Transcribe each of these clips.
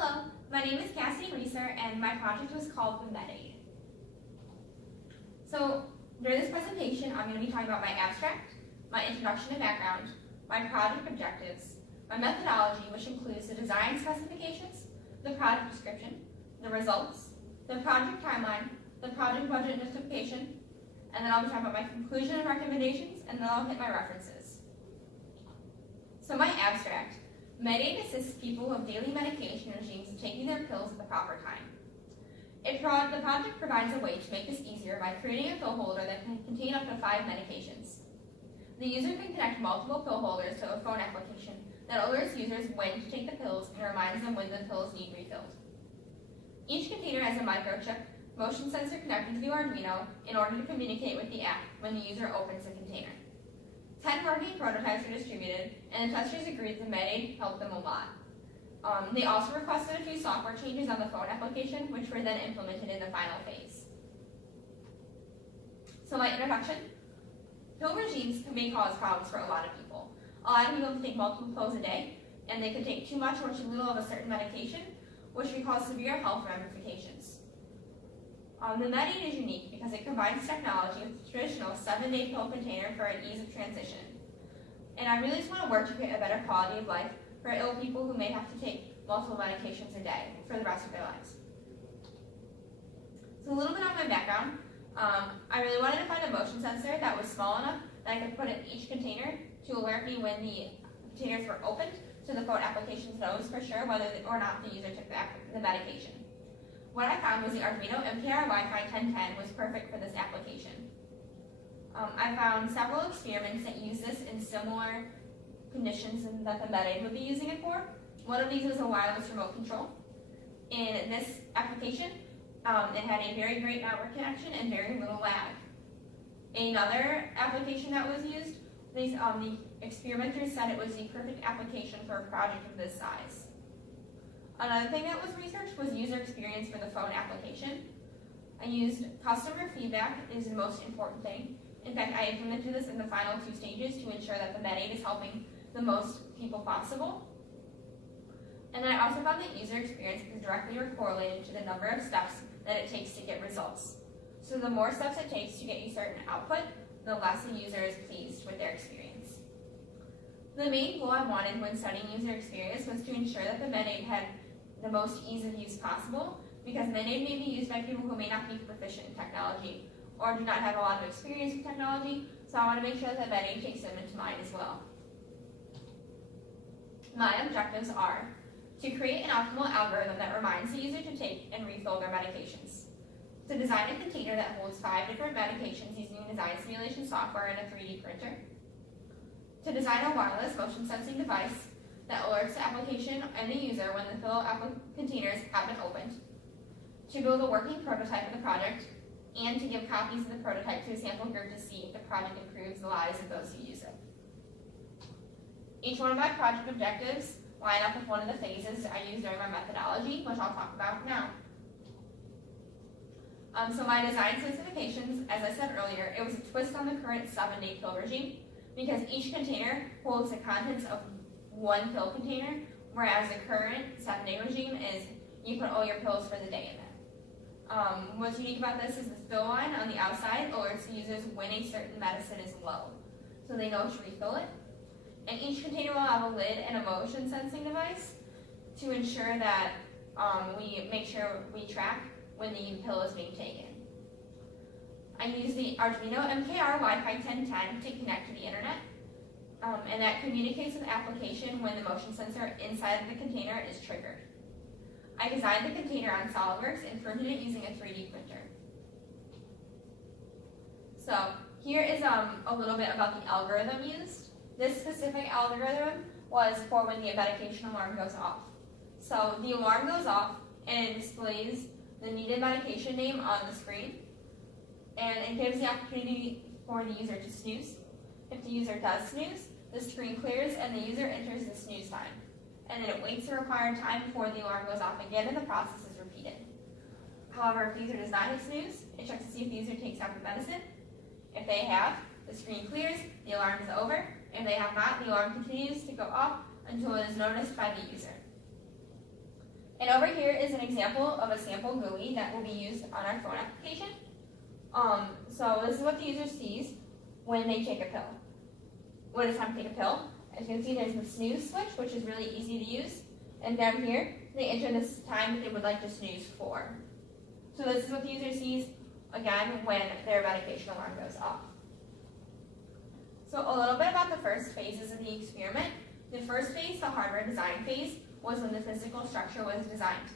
Hello, my name is Cassie Reeser and my project was called the MedAid. So during this presentation, I'm going to be talking about my abstract, my introduction and background, my project objectives, my methodology, which includes the design specifications, the project description, the results, the project timeline, the project budget justification, and then I'll be talking about my conclusion and recommendations, and then I'll hit my references. So my abstract. MedAid assists people with daily medication regimes in taking their pills at the proper time. The project provides a way to make this easier by creating a pill holder that can contain up to 5 medications. The user can connect multiple pill holders to a phone application that alerts users when to take the pills and reminds them when the pills need refilled. Each container has a microchip motion sensor connected to the Arduino in order to communicate with the app when the user opens the container. 10 working prototypes were distributed, and the testers agreed that MedAid helped them a lot. They also requested a few software changes on the phone application, which were then implemented in the final phase. So my introduction. Pill regimes may cause problems for a lot of people. A lot of people can take multiple pills a day, and they could take too much or too little of a certain medication, which can cause severe health ramifications. The MedAid is unique because it combines technology with the traditional 7-day pill container for an ease of transition. And I really just want to work to create a better quality of life for ill people who may have to take multiple medications a day for the rest of their lives. So a little bit on my background. I really wanted to find a motion sensor that was small enough that I could put in each container to alert me when the containers were opened, so the phone application knows for sure whether or not the user took the medication. What I found was the Arduino MKR Wi-Fi 1010 was perfect for this application. I found several experiments that use this in similar conditions that the MedAid would be using it for. One of these was a wireless remote control. In this application, it had a very great network connection and very little lag. Another application that was used, the experimenters said it was the perfect application for a project of this size. Another thing that was researched was user experience for the phone application. I used customer feedback is the most important thing. In fact, I implemented this in the final 2 stages to ensure that the MedAid is helping the most people possible. And then I also found that user experience is directly correlated to the number of steps that it takes to get results. So the more steps it takes to get a certain output, the less the user is pleased with their experience. The main goal I wanted when studying user experience was to ensure that the MedAid had the most ease of use possible, because MedAid may be used by people who may not be proficient in technology or do not have a lot of experience with technology, so I want to make sure that MedAid takes them into mind as well. My objectives are to create an optimal algorithm that reminds the user to take and refill their medications, to design a container that holds 5 different medications using design simulation software and a 3D printer, to design a wireless motion sensing device that alerts the application and the user when the pill containers have been opened, to build a working prototype of the project, and to give copies of the prototype to a sample group to see if the project improves the lives of those who use it. Each one of my project objectives line up with one of the phases I used during my methodology, which I'll talk about now. So my design specifications, as I said earlier, it was a twist on the current 7-day pill regime, because each container holds the contents of 1 pill container, whereas the current 7-day regime is you put all your pills for the day in there. What's unique about this is this fill line on the outside alerts the users when a certain medicine is low, so they know to refill it. And each container will have a lid and a motion sensing device to ensure that we make sure we track when the pill is being taken. I use the Arduino MKR Wi-Fi 1010 to connect to the internet. And that communicates with the application when the motion sensor inside the container is triggered. I designed the container on SolidWorks and printed it using a 3D printer. So here is a little bit about the algorithm used. This specific algorithm was for when the medication alarm goes off. So the alarm goes off and it displays the needed medication name on the screen, and it gives the opportunity for the user to snooze. If the user does snooze, the screen clears and the user enters the snooze time. And then it waits the required time before the alarm goes off again and the process is repeated. However, if the user does not hit snooze, it checks to see if the user takes out the medicine. If they have, the screen clears, the alarm is over. If they have not, the alarm continues to go off until it is noticed by the user. And over here is an example of a sample GUI that will be used on our phone application. So this is what the user sees when they take a pill. When it's time to take a pill, as you can see, there's the snooze switch, which is really easy to use. And down here, they enter this time that they would like to snooze for. So this is what the user sees, again, when their medication alarm goes off. So a little bit about the first phases of the experiment. The first phase, the hardware design phase, was when the physical structure was designed.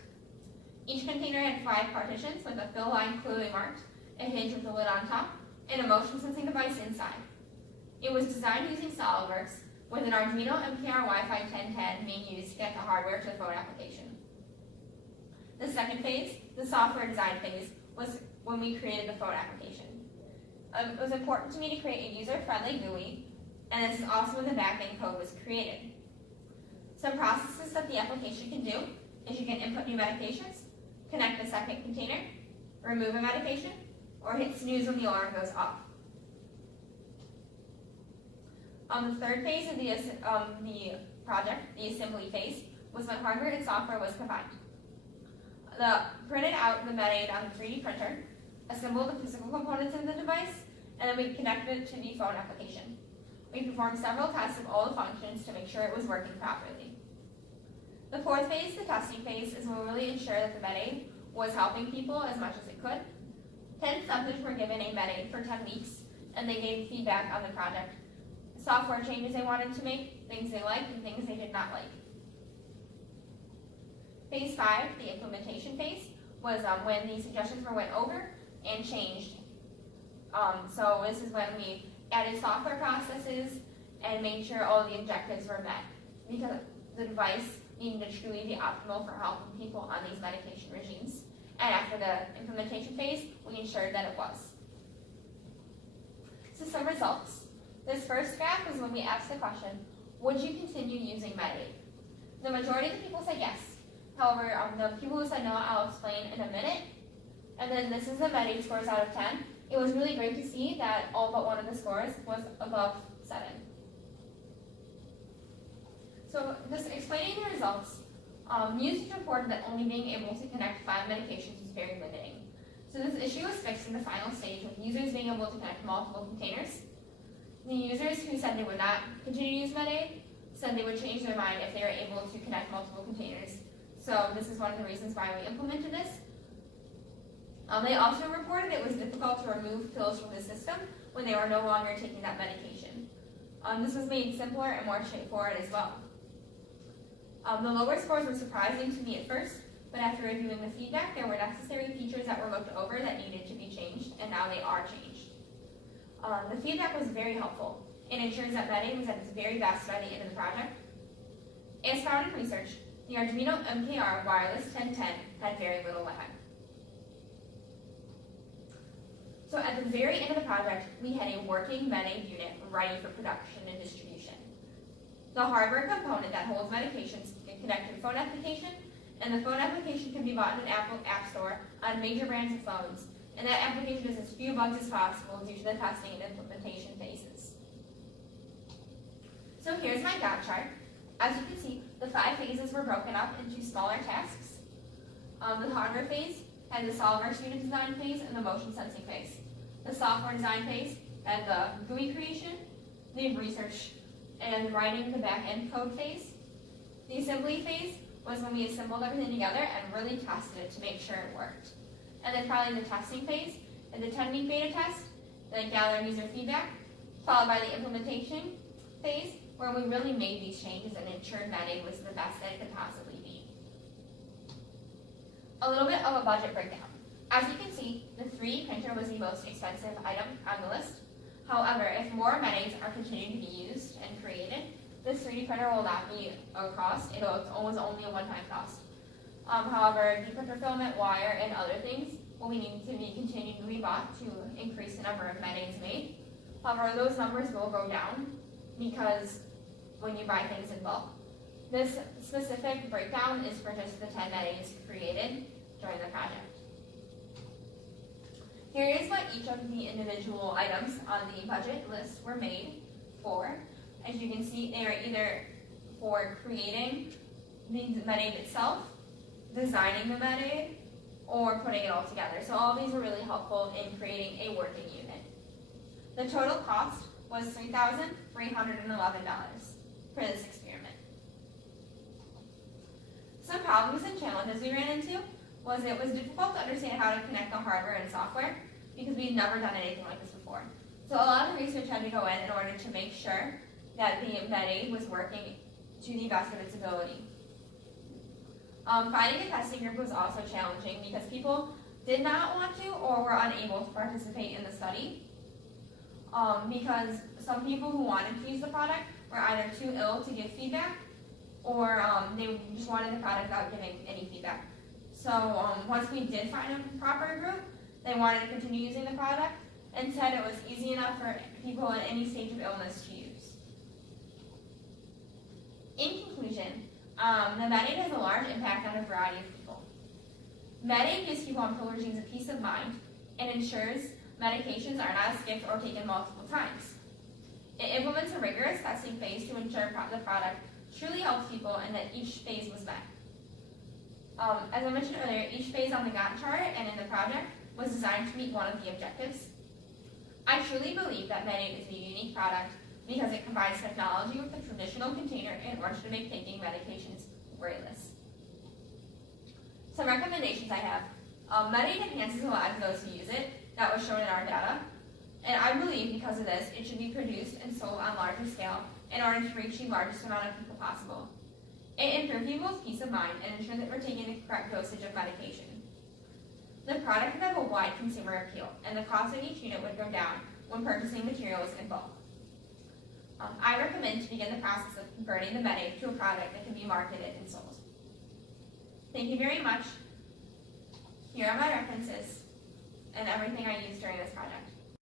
Each container had 5 partitions with a fill line clearly marked, a hinge with a lid on top, and a motion sensing device inside. It was designed using SolidWorks, with an Arduino MKR Wi-Fi 1010 being used to get the hardware to the phone application. The second phase, the software design phase, was when we created the phone application. It was important to me to create a user-friendly GUI, and this is also when the backend code was created. Some processes that the application can do is you can input new medications, connect a second container, remove a medication, or hit snooze when the alarm goes off. The third phase of the project, the assembly phase, was when hardware and software was combined. Printed out the MedAid on the 3D printer, assembled the physical components of the device, and then we connected it to the phone application. We performed several tests of all the functions to make sure it was working properly. The fourth phase, the testing phase, is when we really ensure that the MedAid was helping people as much as it could. 10 subjects were given a MedAid for 10 weeks, and they gave feedback on the project. Software changes they wanted to make, things they liked, and things they did not like. Phase 5, the implementation phase, was when the suggestions were went over and changed. So this is when we added software processes and made sure all the objectives were met, because the device needed to truly be optimal for helping people on these medication regimes. And after the implementation phase, we ensured that it was. So some results. This first graph was when we asked the question, would you continue using MedAid? The majority of the people said yes. However, the people who said no, I'll explain in a minute. And then this is the MedAid scores out of 10. It was really great to see that all but one of the scores was above 7. So just explaining the results, users reported that only being able to connect 5 medications was very limiting. So this issue was fixed in the final stage with users being able to connect multiple containers. The users who said they would not continue to use MedAid said they would change their mind if they were able to connect multiple containers. So this is one of the reasons why we implemented this. They also reported it was difficult to remove pills from the system when they were no longer taking that medication. This was made simpler and more straightforward as well. The lower scores were surprising to me at first, but after reviewing the feedback, there were necessary features that were looked over that needed to be changed, and now they are changed. The feedback was very helpful. It ensures that MedAid was at its very best by the end of the project. As found in research, the Arduino MKR Wireless 1010 had very little lag. So at the very end of the project, we had a working MedAid unit ready for production and distribution. The hardware component that holds medications can connect to the phone application, and the phone application can be bought in an Apple App Store on major brands of phones, and that application has as few bugs as possible due to the testing and implementation phases. So here's my Gantt chart. As you can see, the 5 phases were broken up into smaller tasks. The hardware phase had the SolidWorks unit design phase and the motion sensing phase. The software design phase had the GUI creation, the research, and writing the back-end code phase. The assembly phase was when we assembled everything together and really tested it to make sure it worked. And then probably the testing phase, and the 10-week beta test, then gathering user feedback, followed by the implementation phase, where we really made these changes and ensured MedAid was the best that it could possibly be. A little bit of a budget breakdown. As you can see, the 3D printer was the most expensive item on the list. However, if more MedAids are continuing to be used and created, this 3D printer will not be a cost. It's always only a one-time cost. However, the printer filament, wire, and other things will need to be continued to be bought to increase the number of MedAids made. However, those numbers will go down because when you buy things in bulk. This specific breakdown is for just the 10 MedAids created during the project. Here is what each of the individual items on the budget list were made for. As you can see, they are either for creating the MedAid itself, designing the MedAid, or putting it all together. So all these were really helpful in creating a working unit. The total cost was $3,311 for this experiment. Some problems and challenges we ran into was it was difficult to understand how to connect the hardware and software because we'd never done anything like this before. So a lot of research had to go in order to make sure that the MedAid was working to the best of its ability. Finding a testing group was also challenging because people did not want to or were unable to participate in the study because some people who wanted to use the product were either too ill to give feedback or they just wanted the product without giving any feedback. So once we did find a proper group, they wanted to continue using the product and said it was easy enough for people at any stage of illness to use. In conclusion, the MedAid has a large impact on a variety of people. MedAid gives people on pill regimes a peace of mind and ensures medications are not skipped or taken multiple times. It implements a rigorous testing phase to ensure the product truly helps people and that each phase was met. As I mentioned earlier, each phase on the Gantt chart and in the project was designed to meet one of the objectives. I truly believe that MedAid is a unique product because it combines technology with the traditional container in order to make taking medications worryless. Some recommendations I have. MedAid enhances the lives of those who use it. That was shown in our data. And I believe because of this, it should be produced and sold on larger scale in order to reach the largest amount of people possible. It improves people's peace of mind and ensures that we're taking the correct dosage of medication. The product would have a wide consumer appeal, and the cost of each unit would go down when purchasing materials in bulk. I recommend to begin the process of converting the MedAid to a product that can be marketed and sold. Thank you very much. Here are my references and everything I used during this project.